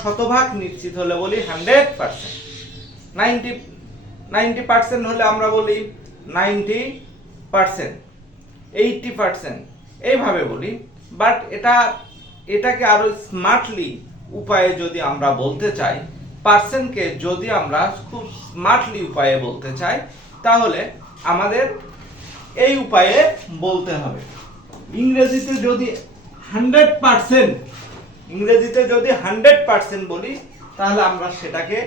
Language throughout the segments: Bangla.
শতভাগ নিশ্চিত হলে বলি hundred percent ninety ninety percent হলে আমরা বলি নাইনটি পার্সেন্ট এইটটি পার্সেন্ট এইভাবে বলি। বাট এটা, এটাকে আরও স্মার্টলি উপায়ে যদি আমরা বলতে চাই পার্সেন্টকে যদি আমরা খুব স্মার্টলি উপায়ে বলতে চাই, তাহলে আমাদের এই উপায়ে বলতে হবে। ইংরেজিতে যদি হান্ড্রেড পার্সেন্ট ইংরেজিতে যদি হান্ড্রেড পার্সেন্ট বলি, তাহলে আমরা সেটাকে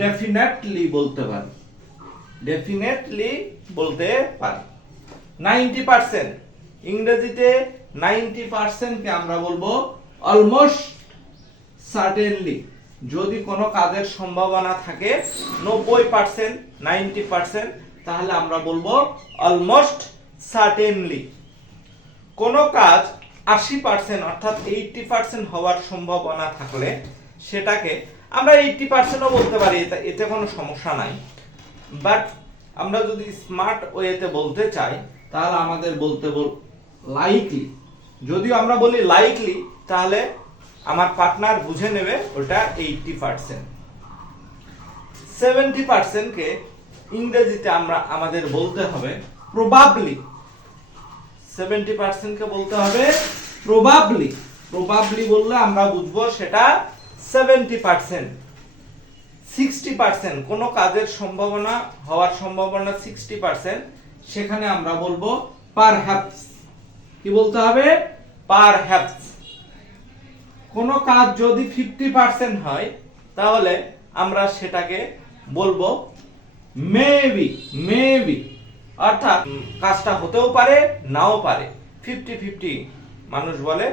ডেফিনেটলি বলতে পারি। ডেফিনেটলি বলতে পারি। Ninety percent. ইংরেজিতে নাইনটি পার্সেন্টকে আমরা বলব অলমোস্ট সার্টেনলি যদি কোনো কাজের সম্ভাবনা থাকে, নব্বই পার্সেন্ট, নাইনটি পার্সেন্ট, তাহলে আমরা বলব অলমোস্ট সার্টেনলি কোনো কাজ আশি পার্সেন্ট অর্থাৎ এইটটি পার্সেন্ট হওয়ার সম্ভাবনা থাকলে সেটাকে আমরা এইটটি পার্সেন্টও বলতে পারি এতে কোনো সমস্যা নাই। বাট আমরা যদি স্মার্ট ওয়েতে বলতে চাই, তাহলে আমাদের বলতে বল লাইকলি যদিও আমরা বলি লাইকলি তাহলে আমার পার্টনার বুঝে নেবে ওটা এইটটি পার্সেন্ট সেভেন্টি পার্সেন্টকে ইংরেজিতে আমরা, আমাদের বলতে হবে প্রবাবলি সেভেন্টি পার্সেন্টকে বলতে হবে প্রবাবলি প্রবাবলি বললে আমরা বুঝব সেটা সেভেন্টি পার্সেন্ট সিক্সটি পার্সেন্ট কোনো কাজের সম্ভাবনা, হওয়ার সম্ভাবনা সিক্সটি পার্সেন্ট সেখানে আমরা বলব পার হ্যাপস কি বলতে হবে? পার হ্যাপস কোনো কাজ যদি ফিফটি পার্সেন্ট হয়, তাহলে আমরা সেটাকে বলব মেবি মেবি অর্থাৎ কাজটা হতেও পারে, নাও পারে। ফিফটি ফিফটি মানুষ বলে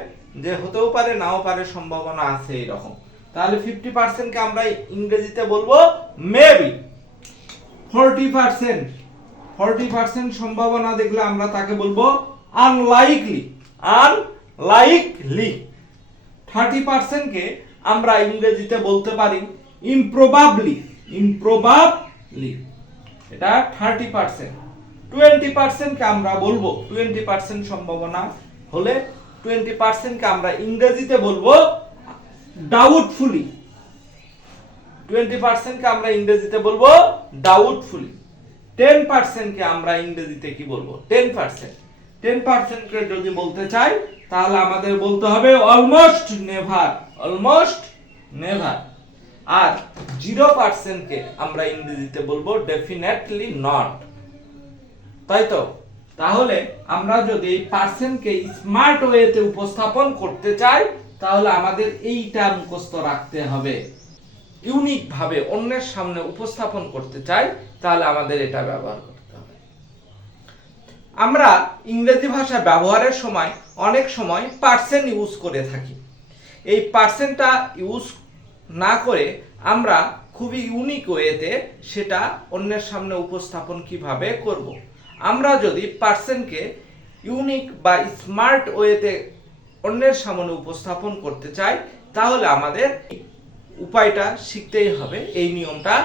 যে হতেও পারে, নাও পারে, সম্ভাবনা আছে এরকম। তাহলে ফিফটি পার্সেন্টকে আমরা ইংরেজিতে বলব maybe forty percent forty percent সম্ভাবনা দেখলে আমরা তাকে বলব আনলাইকলি আনলাইকলি থার্টি পার্সেন্টকে আমরা ইংরেজিতে বলতে পারি ইমপ্রবাবলি ইমপ্রবাবলি এটা থার্টি পার্সেন্ট টোয়েন্টি পার্সেন্টকে আমরা বলব। টোয়েন্টি পার্সেন্ট সম্ভাবনা হলে টোয়েন্টি পার্সেন্টকে আমরা ইংরেজিতে বলব ডাউটফুলি টোয়েন্টি পার্সেন্টকে আমরা ইংরেজিতে বলব ডাউটফুলি টেন পার্সেন্টকে আমরা ইংরেজিতে কি বলব? টেন পার্সেন্ট টেন পার্সেন্টকে যদি বলতে চাই, তাহলে আমাদের বলতে হবে অলমোস্ট নেভার অলমোস্ট নেভার আর জিরো পার্সেন্টকে আমরা ইংরেজিতে বলব ডেফিনেটলি নট তাই তো? তাহলে আমরা যদি পার্সেন্টকে স্মার্ট ওয়েতে উপস্থাপন করতে চাই, তাহলে আমাদের এইটা মুখস্থ রাখতে হবে। ইউনিক ভাবে অন্যের সামনে উপস্থাপন করতে চাই, তাহলে আমাদের এটা ব্যবহার করতে হবে। আমরা ইংরেজি ভাষা ব্যবহারের সময় অনেক সময় পার্সেন্ট ইউজ করে থাকি। এই পার্সেন্টটা ইউজ না করে আমরা খুবই ইউনিক ওয়েতে সেটা অন্যের সামনে উপস্থাপন কীভাবে করব। আমরা যদি পার্সেনকে ইউনিক বা স্মার্ট ওয়েতে অন্যের সামনে উপস্থাপন করতে চাই, তাহলে আমাদের উপায়টা শিখতেই হবে, এই নিয়মটা